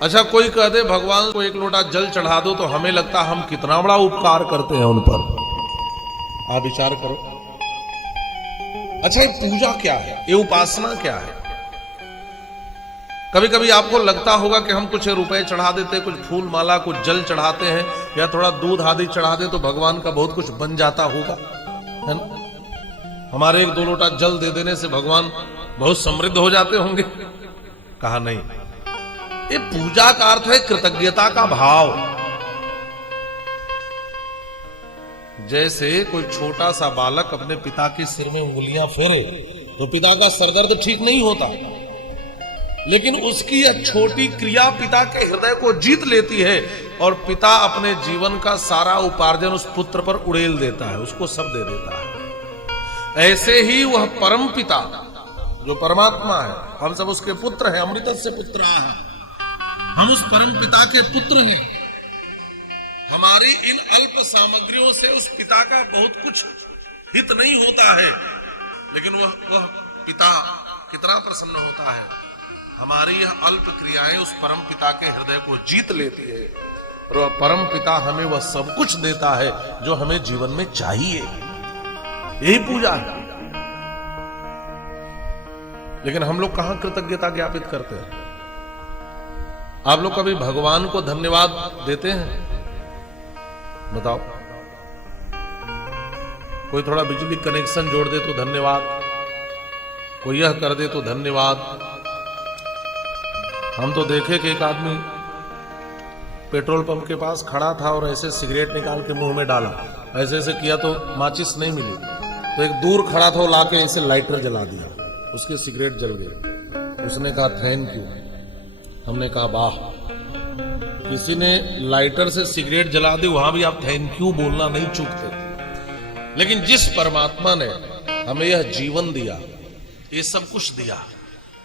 अच्छा, कोई कह दे भगवान को एक लोटा जल चढ़ा दो तो हमें लगता हम कितना बड़ा उपकार करते हैं उन पर। आप विचार करो। अच्छा, ये पूजा क्या है, ये उपासना क्या है? कभी कभी आपको लगता होगा कि हम कुछ रुपए चढ़ा देते, कुछ फूल माला, कुछ जल चढ़ाते हैं या थोड़ा दूध आदि चढ़ा दे तो भगवान का बहुत कुछ बन जाता होगा, है ना? हमारे एक दो लोटा जल दे देने से भगवान बहुत समृद्ध हो जाते होंगे। कहा नहीं, ये पूजा का अर्थ है कृतज्ञता का भाव। जैसे कोई छोटा सा बालक अपने पिता के सिर में उंगलियां फेरे तो पिता का सरदर्द ठीक नहीं होता, लेकिन उसकी यह छोटी क्रिया पिता के हृदय को जीत लेती है और पिता अपने जीवन का सारा उपार्जन उस पुत्र पर उड़ेल देता है, उसको सब दे देता है। ऐसे ही वह परम पिता जो परमात्मा है, हम सब उसके पुत्र हैं, अमृत से पुत्र है, हम उस परम पिता के पुत्र हैं। हमारी इन अल्प सामग्रियों से उस पिता का बहुत कुछ हित नहीं होता है, लेकिन वह पिता कितना प्रसन्न होता है। हमारी यह अल्प क्रियाएं उस परम पिता के हृदय को जीत लेती है और वह परम पिता हमें वह सब कुछ देता है जो हमें जीवन में चाहिए। यही पूजा है। लेकिन हम लोग कहां कृतज्ञता ज्ञापित करते हैं? आप लोग कभी भगवान को धन्यवाद देते हैं? बताओ। कोई थोड़ा बिजली कनेक्शन जोड़ दे तो धन्यवाद, कोई यह कर दे तो धन्यवाद। हम तो देखे कि एक आदमी पेट्रोल पंप के पास खड़ा था और ऐसे सिगरेट निकाल के मुंह में डाला, ऐसे ऐसे किया तो माचिस नहीं मिली, तो एक दूर खड़ा था, लाके ऐसे लाइटर जला दिया, उसके सिगरेट जल गए। उसने कहा थैंक यू। हमने कहा वाह, किसी ने लाइटर से सिगरेट जला दी, वहां भी आप थैंक यू बोलना नहीं चूकते। लेकिन जिस परमात्मा ने हमें यह जीवन दिया, ये सब कुछ दिया,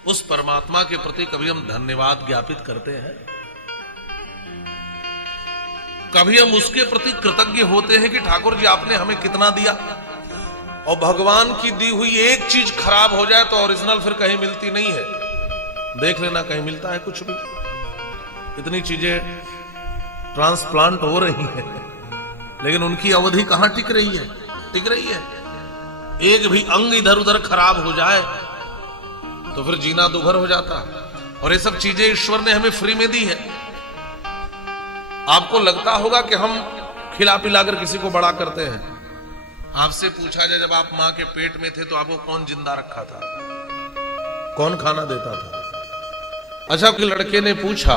उस परमात्मा के प्रति कभी हम धन्यवाद ज्ञापित करते हैं? कभी हम उसके प्रति कृतज्ञ होते हैं कि ठाकुर जी आपने हमें कितना दिया? और भगवान की दी हुई एक चीज खराब हो जाए तो ओरिजिनल फिर कहीं मिलती नहीं है। देख लेना, कहीं मिलता है कुछ भी? इतनी चीजें ट्रांसप्लांट हो रही हैं, लेकिन उनकी अवधि कहां टिक रही है? टिक रही है? एक भी अंग इधर उधर खराब हो जाए तो फिर जीना दुभर हो जाता है। और ये सब चीजें ईश्वर ने हमें फ्री में दी है। आपको लगता होगा कि हम खिला पिलाकर किसी को बड़ा करते हैं। आपसे पूछा जाए, जब आप मां के पेट में थे तो आपको कौन जिंदा रखा था, कौन खाना देता था? अच्छा, कि लड़के ने पूछा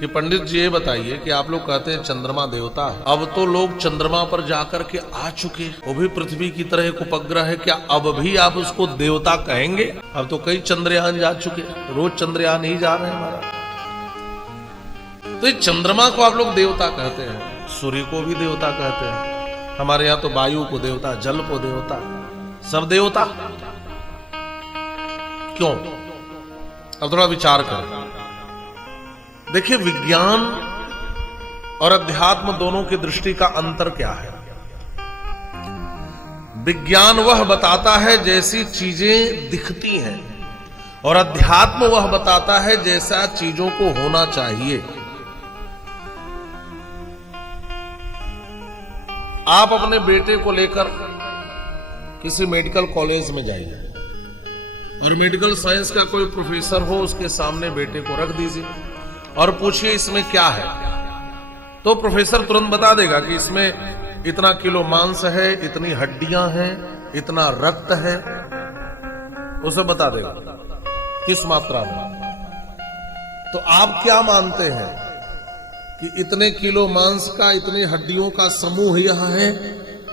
कि पंडित जी ये बताइए कि आप लोग कहते हैं चंद्रमा देवता है, अब तो लोग चंद्रमा पर जाकर के आ चुके, वो भी पृथ्वी की तरह एक उपग्रह है, क्या अब भी आप उसको देवता कहेंगे? अब तो कई चंद्रयान जा चुके, रोज चंद्रयान ही जा रहे हैं हमारा। तो ये चंद्रमा को आप लोग देवता कहते हैं, सूर्य को भी देवता कहते हैं, हमारे यहाँ तो वायु को देवता, जल को देवता, सब देवता क्यों? अब थोड़ा विचार करें। देखिए, विज्ञान और अध्यात्म दोनों की दृष्टि का अंतर क्या है? विज्ञान वह बताता है जैसी चीजें दिखती हैं, और अध्यात्म वह बताता है जैसा चीजों को होना चाहिए। आप अपने बेटे को लेकर किसी मेडिकल कॉलेज में जाइए और मेडिकल साइंस का कोई प्रोफेसर हो, उसके सामने बेटे को रख दीजिए और पूछिए इसमें क्या है, तो प्रोफेसर तुरंत बता देगा कि इसमें इतना किलो मांस है, इतनी हड्डियां हैं, इतना रक्त है, उसे बता देगा किस मात्रा में। तो आप क्या मानते हैं कि इतने किलो मांस का, इतनी हड्डियों का समूह यह है?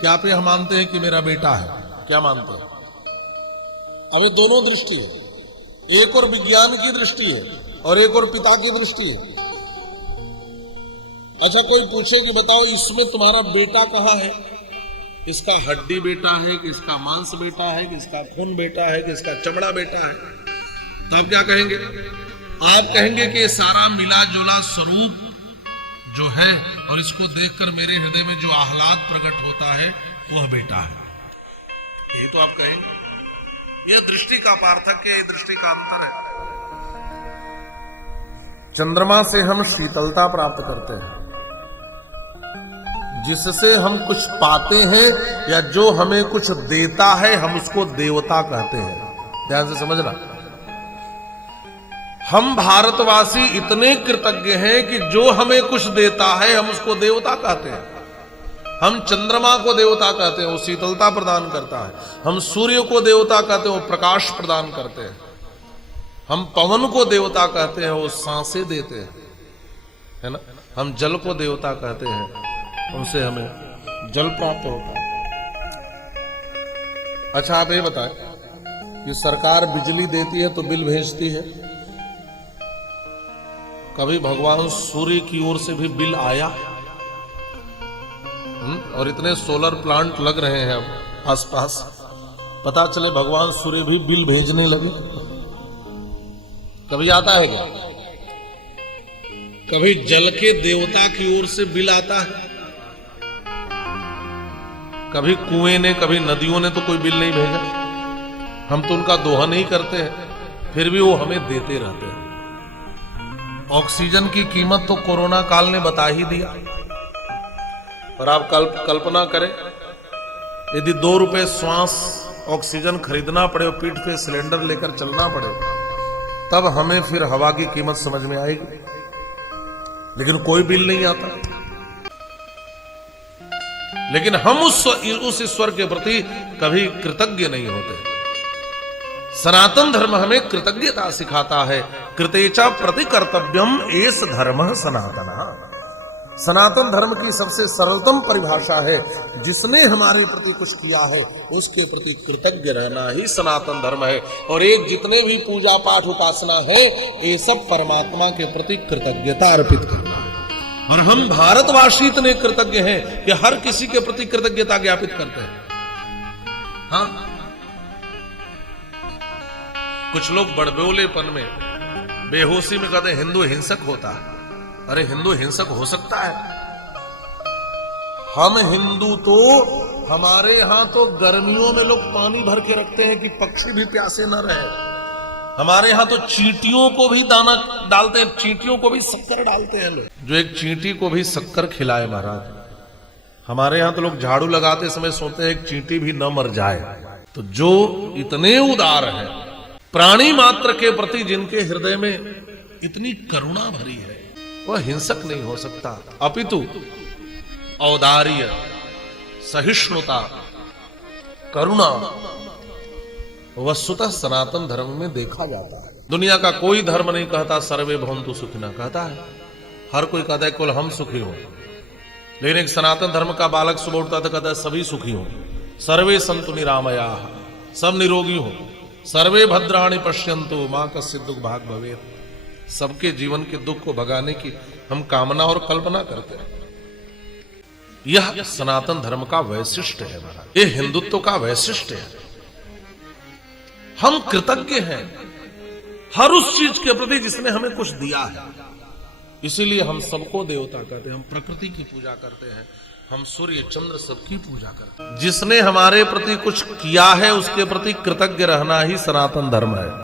क्या आप यह मानते हैं कि मेरा बेटा है? क्या मानते हैं? अब दोनों दृष्टि है, एक और विज्ञान की दृष्टि है और एक और पिता की दृष्टि है। अच्छा, कोई पूछे कि बताओ इसमें तुम्हारा बेटा कहाँ है? इसका हड्डी बेटा है कि इसका मांस बेटा है कि इसका खून बेटा है कि इसका चमड़ा बेटा है? तो आप क्या कहेंगे? आप कहेंगे कि सारा मिला जुला स्वरूप जो है, और इसको देखकर मेरे हृदय में जो आह्लाद प्रकट होता है वह बेटा है। ये तो आप कहेंगे। यह दृष्टि का पार्थक्य, यह दृष्टि का अंतर है। चंद्रमा से हम शीतलता प्राप्त करते हैं, जिससे हम कुछ पाते हैं या जो हमें कुछ देता है हम उसको देवता कहते हैं। ध्यान से समझना, हम भारतवासी इतने कृतज्ञ हैं कि जो हमें कुछ देता है हम उसको देवता कहते हैं। हम चंद्रमा को देवता कहते हैं, वो शीतलता प्रदान करता है। हम सूर्य को देवता कहते हैं, वो प्रकाश प्रदान करते हैं। हम पवन को देवता कहते हैं, वो सांसें देते हैं, है ना। हम जल को देवता कहते हैं, उनसे हमें जल प्राप्त होता है। अच्छा, आप ये बताएं कि सरकार बिजली देती है तो बिल भेजती है, कभी भगवान सूर्य की ओर से भी बिल आया? और इतने सोलर प्लांट लग रहे हैं अब आसपास, पता चले भगवान सूर्य भी बिल भेजने लगे। कभी आता है क्या? कभी जल के देवता की ओर से बिल आता है? कभी कुएं ने, कभी नदियों ने तो कोई बिल नहीं भेजा। हम तो उनका दोहा नहीं करते हैं, फिर भी वो हमें देते रहते हैं। ऑक्सीजन की कीमत तो कोरोना काल ने बता ही दिया। और आप कल्पना करें, यदि 2 रुपए श्वास ऑक्सीजन खरीदना पड़े और पीठ पे सिलेंडर लेकर चलना पड़े, तब हमें फिर हवा की कीमत समझ में आएगी। लेकिन कोई बिल नहीं आता। लेकिन हम उस ईश्वर के प्रति कभी कृतज्ञ नहीं होते। सनातन धर्म हमें कृतज्ञता सिखाता है। कृतेचा प्रति कर्तव्यम एस धर्म सनातन। सनातन धर्म की सबसे सरलतम परिभाषा है, जिसने हमारे प्रति कुछ किया है उसके प्रति कृतज्ञ रहना ही सनातन धर्म है। और एक जितने भी पूजा पाठ उपासना है, ये सब परमात्मा के प्रति कृतज्ञता अर्पित करना है। और हम भारतवासी इतने कृतज्ञ हैं कि हर किसी के प्रति कृतज्ञता ज्ञापित करते हैं। हाँ, कुछ लोग बड़बोलेपन में, बेहोशी में कहते हैं हिंदू हिंसक होता है। अरे हिंदू हिंसक हो सकता है? हम हिंदू तो, हमारे यहां तो गर्मियों में लोग पानी भर के रखते हैं कि पक्षी भी प्यासे न रहे। हमारे यहां तो चींटियों को भी दाना डालते हैं, चींटियों को भी शक्कर डालते हैं लोग। जो एक चींटी को भी शक्कर खिलाए महाराज। हमारे यहां तो लोग झाड़ू लगाते समय सोचते हैं एक चींटी भी न मर जाए। तो जो इतने उदार है, प्राणी मात्र के प्रति जिनके हृदय में इतनी करुणा भरी है, वह हिंसक नहीं हो सकता। अपितु औदार्य, सहिष्णुता, करुणा वस्तुतः सनातन धर्म में देखा जाता है। दुनिया का कोई धर्म नहीं कहता सर्वे भवन्तु सुखिनः, कहता है हर कोई कहता है केवल हम सुखी हो। लेकिन एक सनातन धर्म का बालक सुबह उठता था, कहता है सभी सुखी हो, सर्वे सन्तु निरामयाः, सब निरोगी हो, सर्वे भद्राणि पश्यन्तु मां कस्य दुख भाग भवेत्। सबके जीवन के दुख को भगाने की हम कामना और कल्पना करते हैं। यह सनातन धर्म का वैशिष्ट्य है महाराज, ये हिंदुत्व का वैशिष्ट्य है। हम कृतज्ञ हैं हर उस चीज के प्रति जिसने हमें कुछ दिया है। इसीलिए हम सबको देवता कहते हैं। हम प्रकृति की पूजा करते हैं, हम सूर्य चंद्र सबकी पूजा करते हैं। जिसने हमारे प्रति कुछ किया है उसके प्रति कृतज्ञ रहना ही सनातन धर्म है।